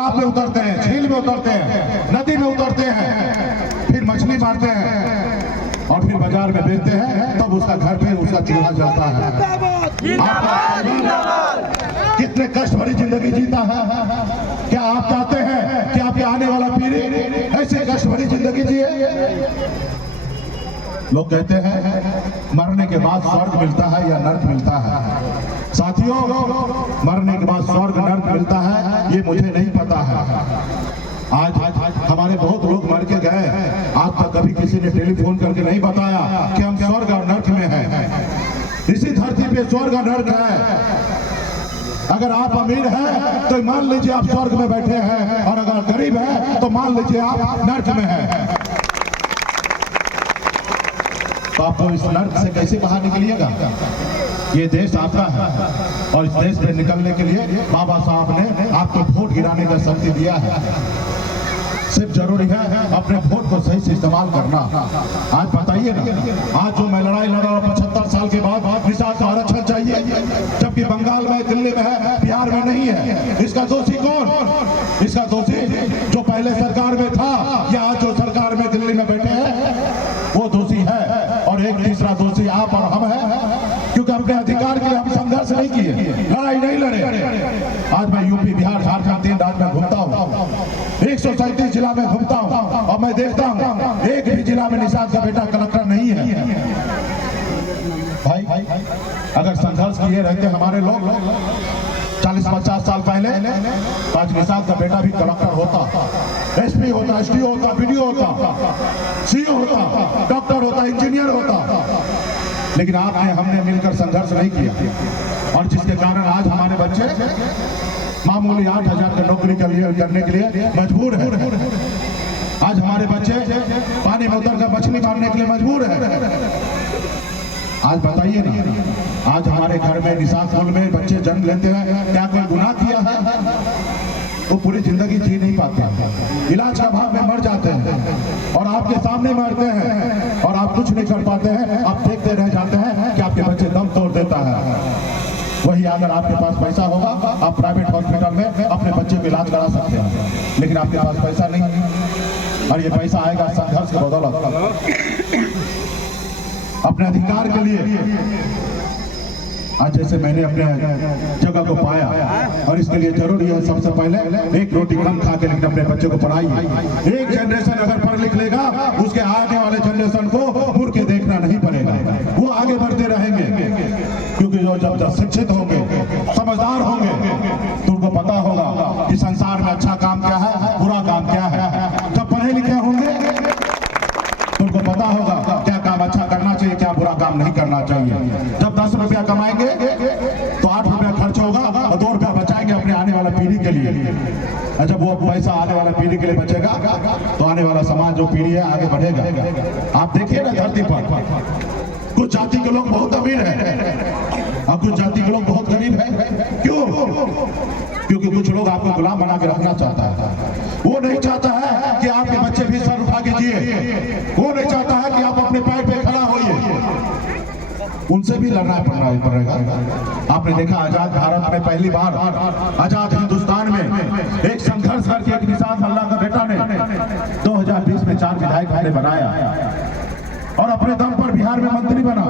तालाब में उतरते हैं, झील में उतरते हैं, नदी में उतरते हैं, फिर मछली मारते हैं और फिर बाजार में बेचते हैं, तब उसका घर पे उसका चूल्हा जलता है। कितने कष्ट भरी जिंदगी जीता है। क्या आप चाहते हैं कि आपके आने वाला पीढ़ी ऐसे कष्ट भरी जिंदगी जिए? लोग कहते हैं मरने के बाद स्वर्ग मिलता है या नर्क मिलता है। साथियों, मरने के बाद स्वर्ग नर्क मिलता है ये मुझे नहीं पता है। आज हमारे बहुत लोग मर के गए, आज तक कभी किसी ने टेलीफोन करके नहीं बताया कि हम स्वर्ग और नर्क में हैं। इसी धरती पे स्वर्ग और नर्क है। अगर आप अमीर हैं तो मान लीजिए आप स्वर्ग में बैठे हैं, और अगर गरीब हैं तो मान लीजिए आप नर्क में हैं। तो आपको इस नर्क से कैसे बाहर निकलिएगा? ये देश आपका है और इस देश में निकलने के लिए बाबा साहब ने आपको वोट गिराने का शक्ति दिया है। सिर्फ जरूरी है अपने वोट को सही से इस्तेमाल करना। आज बताइए ना, आज जो मैं लड़ाई लड़ा 75 साल के बाद निषाद को आरक्षण चाहिए, जबकि बंगाल में, दिल्ली में है, बिहार में नहीं है। इसका दोषी कौन? इसका दोषी जो पहले सरकार में था या आज जो सरकार में दिल्ली में बैठे हैं वो दोषी है। और एक तीसरा दोषी आप और हम हैं, क्योंकि अपने अधिकार के लिए हम संघर्ष नहीं किए, लड़ाई नहीं लड़े। आज मैं यूपी, बिहार, झारखंड 3 राज्य में घूमता हूँ, 137 जिला में घूमता हूँ और मैं देखता हूँ एक भी जिला में निषाद का बेटा कलेक्टर नहीं है। भाई, अगर संघर्ष किए रहते हमारे लोग 40-50 साल पहले, आज निषाद का बेटा भी कलेक्टर होता, एसपी होता, एसडीओ होता, बीडीओ होता, सीओ होता, डॉक्टर होता, इंजीनियर होता। लेकिन आपने, हमने मिलकर संघर्ष नहीं किया, और जिसके कारण आज हमारे बच्चे मामूली 8,000 का नौकरी करने के लिए मजबूर है। आज हमारे बच्चे पानी में उतर कर मछली मारने के लिए मजबूर है। आज बताइए ना, आज हमारे घर में निषाद स्कूल में बच्चे जन्म लेते हैं, क्या कोई गुनाह किया है? वो पूरी जिंदगी जी नहीं पाते, इलाज का अभाव में मर जाते हैं, और आपके सामने मरते हैं और आप कुछ नहीं कर पाते हैं। आप देखते रह जाते हैं कि आपके बच्चे दम तोड़ देता है। वही अगर आपके पास पैसा होगा, आप प्राइवेट हॉस्पिटल में अपने बच्चे को इलाज करा सकते हैं, लेकिन आपके पास पैसा नहीं है, और ये पैसा आएगा संघर्ष के बदौलत, अपने अधिकार के लिए। आज जैसे मैंने अपने जगह को पाया, और इसके लिए जरूरी है सबसे पहले एक रोटी कम खा के, लेकिन अपने बच्चे को पढ़ाइए। एक जनरेशन अगर पढ़ लिख लेगा, उसके आगे वाले जनरेशन को मुड़ के देखना नहीं पड़ेगा, वो आगे बढ़ते रहेंगे। क्योंकि जो जब शिक्षित होंगे, समझदार होंगे, तो उनको पता होगा कि संसार में अच्छा काम क्या है, बुरा काम क्या है। जब पढ़े लिखे होंगे तो उनको पता होगा क्या काम अच्छा करना चाहिए, क्या बुरा काम नहीं करना चाहिए। जब 10 रुपया कमाएंगे तो 8 रुपया खर्च होगा और 2 रुपया बचाएंगे अपने आने वाला पीढ़ी के लिए। जब वो पैसा आने वाला पीढ़ी के लिए बचेगा तो आने वाला समाज, जो पीढ़ी है, आगे बढ़ेगा। आप देखिए ना, धरती पर कुछ जाति के लोग बहुत अमीर हैं और कुछ जाति के लोग बहुत गरीब हैं। क्यों? क्योंकि कुछ लोग आपको गुलाम बना के रखना चाहता है। वो नहीं चाहता है कि आपके बच्चे भी सर उठा के जिए, वो नहीं चाहता है कि आप अपने पैर पे खड़ा होइए। उनसे भी लड़ना पड़ेगा। आपने देखा आजाद भारत में पहली बार, आजाद हिंदुस्तान में एक संघर्ष करके एक निषाद मल्ला का बेटा ने 2020 में 4 विधायक हमने बनाया और अपने दम पर बिहार में मंत्री बना।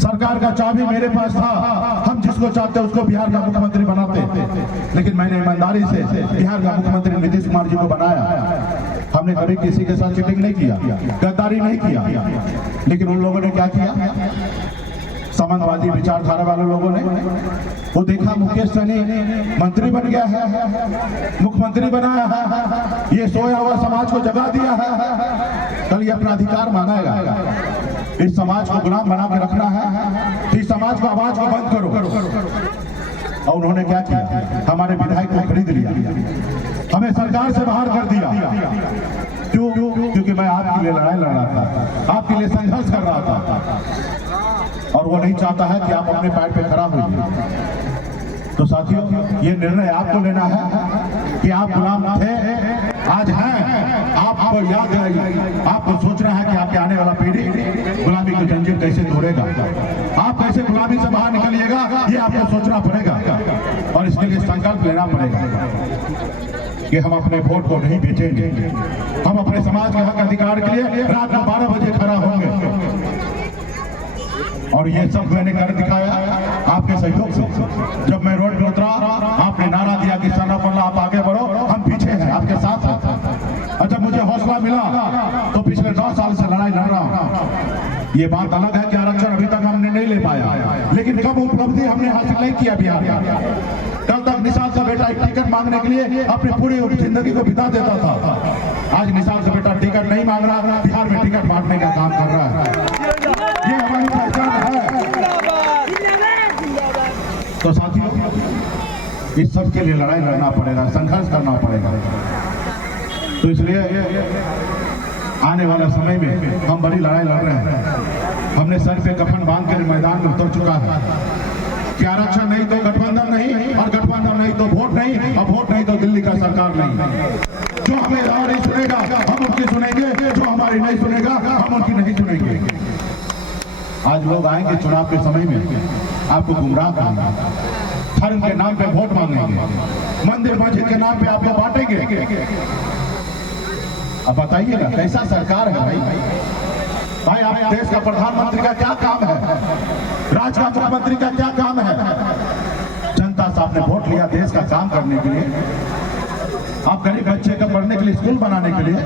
सरकार का चाबी मेरे पास था, हम जिसको चाहते उसको बिहार का मुख्यमंत्री बनाते, लेकिन मैंने ईमानदारी से बिहार का मुख्यमंत्री नीतीश कुमार जी को बनाया। हमने कभी किसी के साथ चीटिंग नहीं किया, गद्दारी नहीं किया, लेकिन उन लोगों ने क्या किया? समाजवादी विचारधारा वाले लोगों ने वो देखा मुकेश सहनी मंत्री बन गया है, मुख्यमंत्री बनाया है, ये सोया हुआ समाज को जगा दिया है, कल ये अपना अधिकार मांगेगा। इस समाज को गुलाम बना के रखना है, इस समाज को आवाज को बंद करो। और उन्होंने क्या किया? हमारे विधायक को खरीद लिया, हमें सरकार से बाहर कर दिया। क्यों? क्योंकि मैं आपके लिए लड़ाई लड़ रहा था, आपके लिए संघर्ष कर रहा था, और वो नहीं चाहता है कि आप अपने पैर पे खड़ा होइए। तो साथियों, ये निर्णय आपको लेना है कि आप गुलाम थे, आज हैं। आपको याद है, आपको सोचना है कि आपके आने वाला पीढ़ी गुलामी की जंजीर कैसे तोड़ेगा, आप कैसे गुलामी से बाहर निकलिएगा, ये आपको सोचना पड़ेगा और इसके लिए संकल्प लेना पड़ेगा। कि हम अपने वोट को नहीं बेचेंगे। हम अपने समाज के हक अधिकार के लिए रात को 12 बजे खड़ा होंगे। और ये सब मैंने कर दिखाया आपके सहयोग से। जब मैं रोड पे उतरा, आपने नारा दिया कि सरना पल्ला आप आगे बढ़ो, हम पीछे हैं, आपके साथ हैं। और जब मुझे हौसला मिला तो पिछले 9 साल से लड़ाई लड़ रहा हूं। ये बात अलग है कि आरक्षण अभी तक हमने नहीं ले पाया, लेकिन कम उपलब्धि हमने हासिल नहीं किया बिहार में। कल तक निषाद का बेटा एक टिकट मांगने के लिए अपनी पूरी जिंदगी को बिता देता था। आज निषाद का बेटा टिकट नहीं मांग रहा, बिहार में टिकट बांटने का काम कर रहा है। ये हमारी पहचान है। तो साथियों, इस सब के लिए लड़ाई लड़ना पड़ेगा, संघर्ष करना पड़ेगा। तो इसलिए आने वाला समय में हम बड़ी लड़ाई लड़ रहे हैं। हमने सर पे कफन बांध कर मैदान में उतर चुका है कि आरक्षण नहीं तो गठबंधन नहीं, और गठबंधन नहीं तो वोट नहीं, और वोट नहीं तो दिल्ली का सरकार नहीं। जो हमें हमारी सुनेगा हम उनकी सुनेंगे, जो हमारी नहीं सुनेगा हम उनकी नहीं सुनेंगे। आज लोग आएंगे चुनाव के समय में आपको गुमराह करेंगे, धर्म के नाम पे वोट मांगेंगे, मंदिर मस्जिद के नाम पे आपको बांटेंगे। अब बताइए ना कैसा सरकार है भाई आप देश का प्रधानमंत्री का क्या काम है, राज्य का मुख्यमंत्री का क्या काम है? जनता से आपने वोट लिया देश का काम करने के लिए, आप गरीब बच्चे का पढ़ने के लिए स्कूल बनाने के लिए।